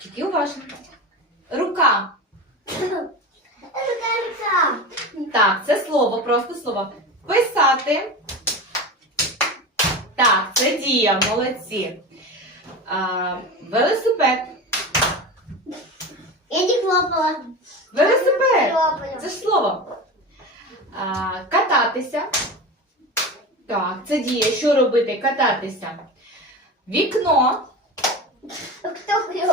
Чекай, уважно. Рука. Рука. так, це слово, просто слово. Писати. Так, це дія, молодці. А, велосипед. Я не хлопала. Велосипед! Не це ж слово. А, кататися. Так, це дія. Що робити? Кататися. Вікно. Хто?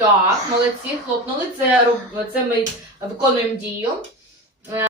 Так, молодці, хлопнули. Це Це ми виконуємо дію.